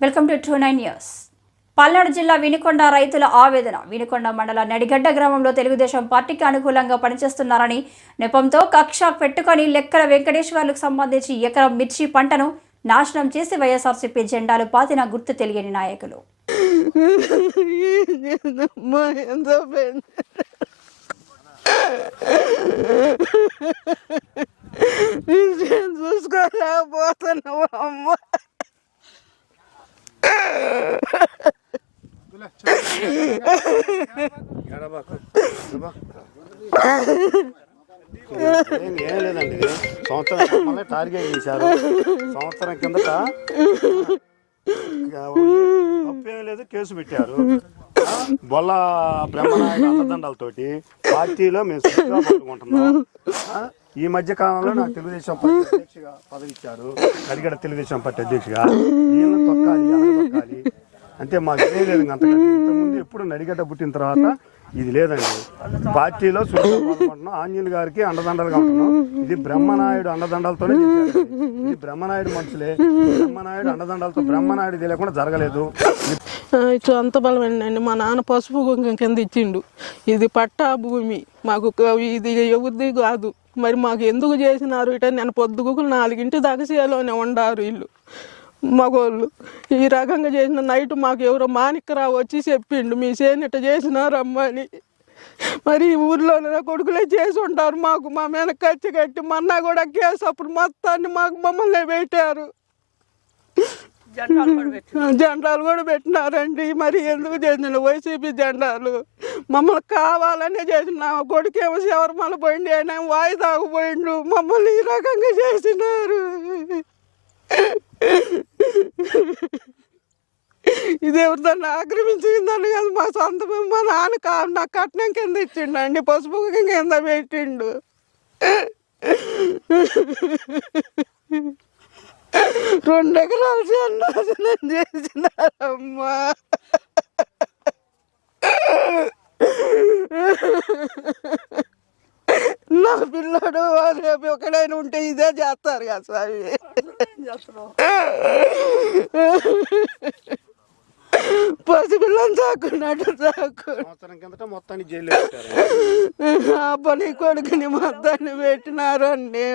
Welcome to two nine years Palnadu జిల్లా వినుకొండ రైతుల ఆవేదన. వినుకొండ మండల నడిగడ్డ గ్రామంలో తెలుగుదేశం పార్టీకి అనుకూలంగా పనిచేస్తున్నారని నెపంతో కక్ష పెట్టుకొని లెక్కల వెంకటేశ్వర్లకు సంబంధించి ఎకరం మిర్చి పంటను నాశనం చేసి వైఎస్ఆర్సీపీ జెండాలు పాతిన గుర్తు తెలియని నాయకులు. అమ్మా ఏం ఏం లేదండి సంవత్సరం మళ్ళీ టార్గెట్ చేశారు సంవత్సరం కిందట తప్పేం లేదు కేసు పెట్టారు బొల్ల బ్రహ్మనాయుడు అన్నదండాలతోటి పార్టీలో మేము సుఖంగా ఈ మధ్య కాలంలో నాకు తెలుగుదేశం పార్టీ అధ్యక్షగా పదవి ఇచ్చారు కడిగడ తెలుగుదేశం పార్టీ అధ్యక్షగా తొక్కాలి తొక్కాలి అంటే మాకు లేదు అంతకంటే. ఇంతకుముందు ఎప్పుడు నడిగడ్డ పుట్టిన తర్వాత ఇది లేదండి. పార్టీలో సుఖంగా ఆంజనేయులు గారికి అండదండలుగా ఉంటున్నాం. ఇది బ్రహ్మనాయుడు అండదండలతోనే ఇది బ్రహ్మనాయుడు మనుషులే. బ్రహ్మనాయుడు అండదండలతో బ్రహ్మనాయుడు ఇది లేకుండా జరగలేదు ఇట్లా అంత బలమేనండి మా నాన్న పసుపు కుంకుమ కింద ఇచ్చిండు. ఇది పట్టా భూమి. మాకు ఇది ఎవరిది కాదు. మరి మాకు ఎందుకు చేసినారు? ఇట నేను పొద్దుగుకులు నాలుగింటి దాకా చేలోనే ఉండారు వీళ్ళు మగోళ్ళు. ఈ రకంగా చేసిన నైట్ మాకు ఎవరో మాణిక్కరావు వచ్చి చెప్పిండు మీ చేను ఇట్ట చేసినారు అమ్మని మరి ఈ ఊర్లో కొడుకులే చేసి ఉంటారు మాకు మా మీద కచ్చి కట్టి మొన్న కూడా కేసు అప్పుడు మొత్తాన్ని మాకు మమ్మల్ని పెట్టారు. జెండాలు కూడా పెట్టినారండి. మరి ఎందుకు చేసిన వైసీపీ జెండాలు. మమ్మల్ని కావాలనే చేసిన కొడుకేమో శబరిమల పోయింది ఆయన వాయిదాకు పోయిండు. మమ్మల్ని ఈ రకంగా చేసినారు. దేవుడు దాన్ని ఆక్రమించిందని కాదు మా సొంత మా నాన్న కా నా కట్నం కింద ఇచ్చిండు అండి. పసుపు కింద పెట్టిండు. రెండు ఎకరాలు సన్నాసనం చేసినారమ్మా. నా పిల్లడు రేపు ఒకడైనా ఉంటే ఇదే చేస్తారు కదా స్వామి. సంవత్సరం కిందట మొత్తాన్ని జైలు పెట్టారు. ఆ పని కొడుకుని మొత్తాన్ని పెట్టినారు అండి